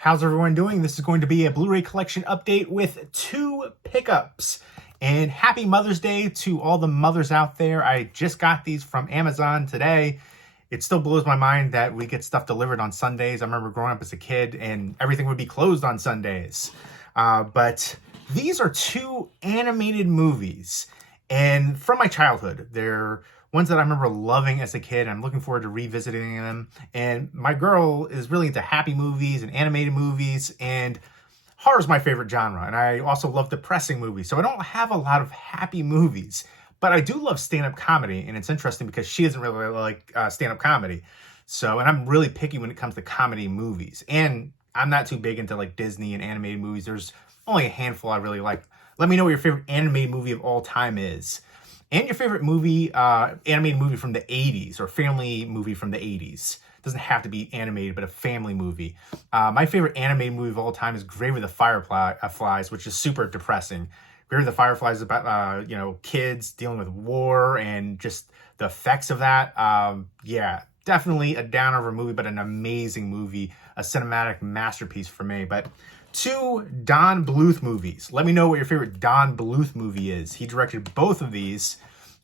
How's everyone doing? This is going to be a Blu-ray collection update with 2 pickups. And happy Mother's Day to all the mothers out there. I just got these from Amazon today. It still blows my mind that we get stuff delivered on Sundays. I remember growing up as a kid and everything would be closed on Sundays. But these are 2 animated movies. And from my childhood, they're ones that I remember loving as a kid. I'm looking forward to revisiting them. And my girl is really into happy movies and animated movies, and horror is my favorite genre. And I also love depressing movies. So I don't have a lot of happy movies, but I do love stand-up comedy. And it's interesting because she doesn't really like stand-up comedy. So, and I'm really picky when it comes to comedy movies. And I'm not too big into like Disney and animated movies. There's only a handful I really like. Let me know what your favorite animated movie of all time is. And your favorite movie, animated movie from the 80s, or family movie from the 80s. Doesn't have to be animated, but a family movie. My favorite animated movie of all time is Grave of the Fireflies, which is super depressing. Grave of the Fireflies is about, kids dealing with war and just the effects of that. Yeah, definitely a downer of a movie, but an amazing movie, a cinematic masterpiece for me. But 2 Don Bluth movies. Let me know what your favorite Don Bluth movie is. He directed both of these.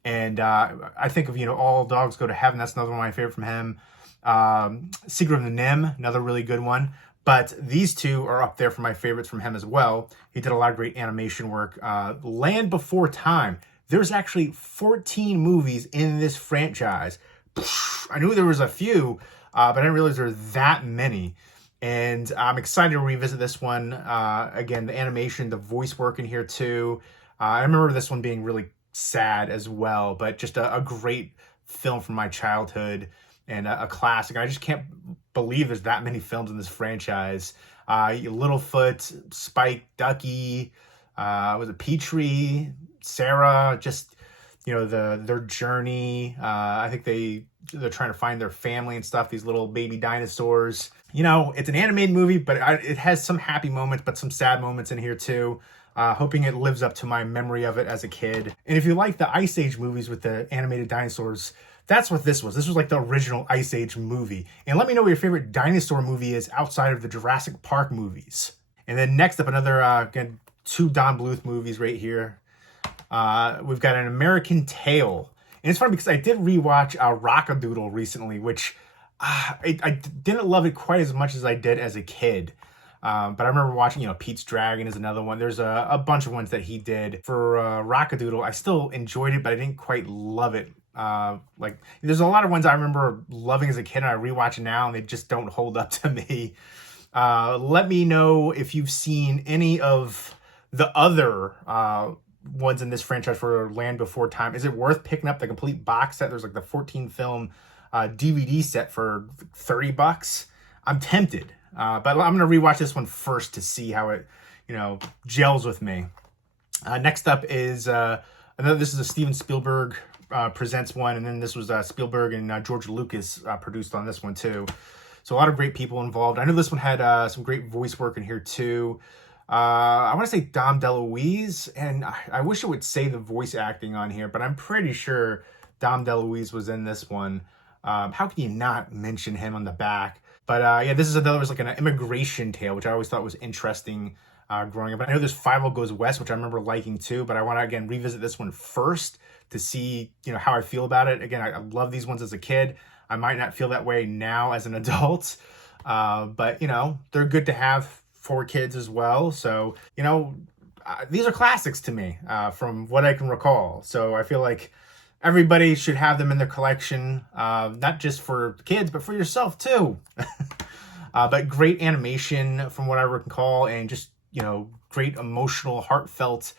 And I think of, All Dogs Go to Heaven. That's another one of my favorite from him. Secret of the Nim, another really good one. But these 2 are up there for my favorites from him as well. He did a lot of great animation work. Land Before Time. There's actually 14 movies in this franchise. I knew there was a few, but I didn't realize there were that many. And I'm excited to revisit this one. Again, the animation, the voice work in here too. I remember this one being really sad as well, but just a great film from my childhood and a classic. I just can't believe there's that many films in this franchise. Littlefoot, Spike, Ducky, was it Petrie, Sarah, just, their journey. I think they're trying to find their family and stuff, these little baby dinosaurs. It's an animated movie, but it has some happy moments, but some sad moments in here too. Hoping it lives up to my memory of it as a kid. And if you like the Ice Age movies with the animated dinosaurs, that's what this was. This was like the original Ice Age movie. And let me know what your favorite dinosaur movie is outside of the Jurassic Park movies. And then next up, another, again, 2 Don Bluth movies right here. We've got An American Tail. And it's funny because I did rewatch Rock-a-Doodle recently, which I didn't love it quite as much as I did as a kid. But I remember watching, Pete's Dragon is another one. There's a bunch of ones that he did for Rock-a-Doodle. I still enjoyed it, but I didn't quite love it. There's a lot of ones I remember loving as a kid and I rewatch now and they just don't hold up to me. Let me know if you've seen any of the other ones in this franchise for Land Before Time. Is it worth picking up the complete box set? There's like the 14 film DVD set for $30. I'm tempted, but I'm gonna rewatch this one first to see how it, gels with me. Next up is this is a Steven Spielberg Presents one, and then this was Spielberg and George Lucas produced on this one too. So a lot of great people involved. I know this one had some great voice work in here too. I want to say Dom DeLuise, and I wish it would say the voice acting on here, but I'm pretty sure Dom DeLuise was in this one. How can you not mention him on the back? But yeah, this is another, was like an immigration tale, which I always thought was interesting growing up. I know there's 5 Goes West, which I remember liking too, but I want to, again, revisit this one first to see, how I feel about it. Again, I love these ones as a kid. I might not feel that way now as an adult, but, they're good to have for kids as well. So, these are classics to me from what I can recall. So I feel like everybody should have them in their collection, not just for kids, but for yourself too. But great animation from what I recall, and just, great emotional, heartfelt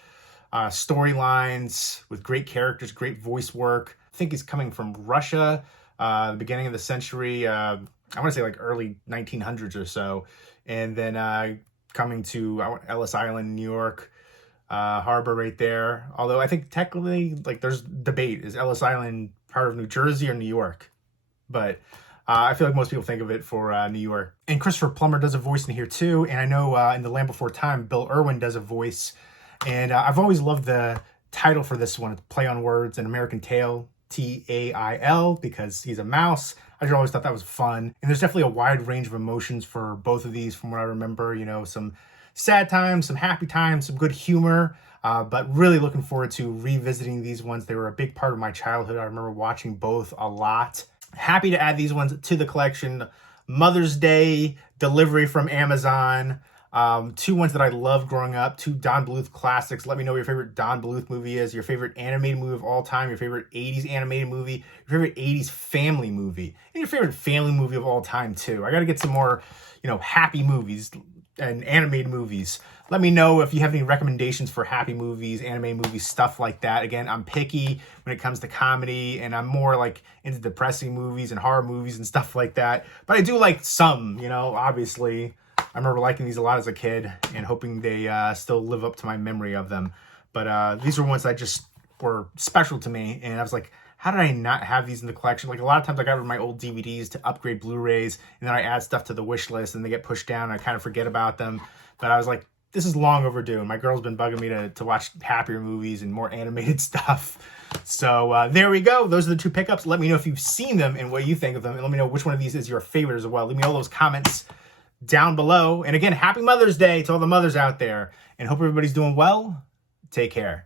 storylines with great characters, great voice work. I think he's coming from Russia, the beginning of the century. I want to say like early 1900s or so. And then coming to Ellis Island, New York, harbor right there. Although I think technically, like, there's debate. Is Ellis Island part of New Jersey or New York? But I feel like most people think of it for New York. And Christopher Plummer does a voice in here too. And I know in The Land Before Time, Bill Irwin does a voice. And I've always loved the title for this one, play on words, An American Tale. Tail, because he's a mouse. I just always thought that was fun. And there's definitely a wide range of emotions for both of these from what I remember. You know, some sad times, some happy times, some good humor. But really looking forward to revisiting these ones. They were a big part of my childhood. I remember watching both a lot. Happy to add these ones to the collection. Mother's Day delivery from Amazon. Two ones that I loved growing up, two Don Bluth classics. Let me know what your favorite Don Bluth movie is, your favorite animated movie of all time, your favorite 80s animated movie, your favorite 80s family movie, and your favorite family movie of all time too. I got to get some more, you know, happy movies and animated movies. Let me know if you have any recommendations for happy movies, animated movies, stuff like that. Again, I'm picky when it comes to comedy, and I'm more like into depressing movies and horror movies and stuff like that. But I do like some, you know, obviously. I remember liking these a lot as a kid and hoping they still live up to my memory of them. But these were ones that just were special to me. And I was like, how did I not have these in the collection? Like a lot of times I got rid of my old DVDs to upgrade Blu-rays, and then I add stuff to the wish list and they get pushed down and I kind of forget about them. But I was like, this is long overdue. And my girl's been bugging me to watch happier movies and more animated stuff. So there we go. Those are the two pickups. Let me know if you've seen them and what you think of them. And let me know which one of these is your favorite as well. Leave me all those comments down below. And again, happy Mother's Day to all the mothers out there. And hope everybody's doing well. Take care.